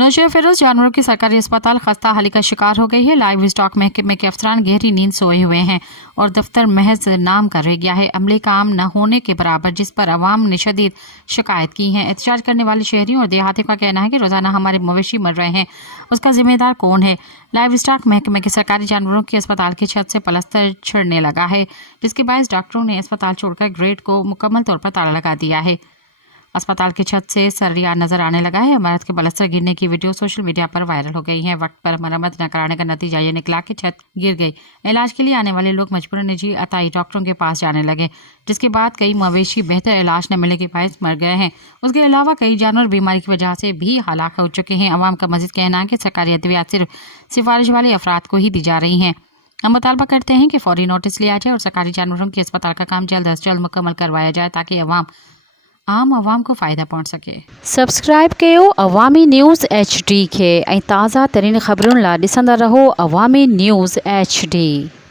नौशेर फिरोज जानवरों के सरकारी अस्पताल खस्ता हाली का शिकार हो गई है। लाइव स्टॉक महकमे के अफसरान गहरी नींद सोए हुए हैं और दफ्तर महज नाम का रह गया है। अमले काम न होने के बराबर, जिस पर अवाम ने शदीद शिकायत की है। एहतजाज करने वाले शहरियों और देहातियों का कहना है कि रोजाना हमारे मवेशी मर रहे हैं, उसका जिम्मेदार कौन है। लाइव स्टॉक महकमे के सरकारी जानवरों के अस्पताल की छत से पलस्तर छिड़ने लगा है, जिसके बायस डॉक्टरों ने अस्पताल छोड़कर ग्रेट को मुकम्मल तौर पर ताला लगा दिया है। अस्पताल की छत से सरिया नजर आने लगा है। इमारत के पलस्तर गिरने की वीडियो सोशल मीडिया पर वायरल हो गई है। वक्त पर मरम्मत न कराने का नतीजा ये निकला कि छत गिर गई। इलाज के लिए आने वाले लोग मजबूरन निजी अताई डॉक्टरों के पास जाने लगे, जिसके बाद कई मवेशी बेहतर इलाज न मिलने के बायस मर गए हैं। उसके अलावा कई जानवर बीमारी की वजह से भी हलाक हो चुके हैं। अवाम का मजीद कहना है कि सरकारी अद्वियात सिर्फ सिफारिश वाले अफराद को ही दी जा रही हैं। हम मुतालबा करते हैं कि फौरी नोटिस लिया जाए और सरकारी जानवरों के अस्पताल का काम जल्द अज जल्द मुकम्मल करवाया जाए, ताकि आम अवाम को फ़ायदा पहुंच सके। सब्सक्राइब कयो अवामी न्यूज़ HD खे ऐं ताज़ा तरीन ख़बरुनि लाइ ॾिसंदा रहो अवामी न्यूज़ HD।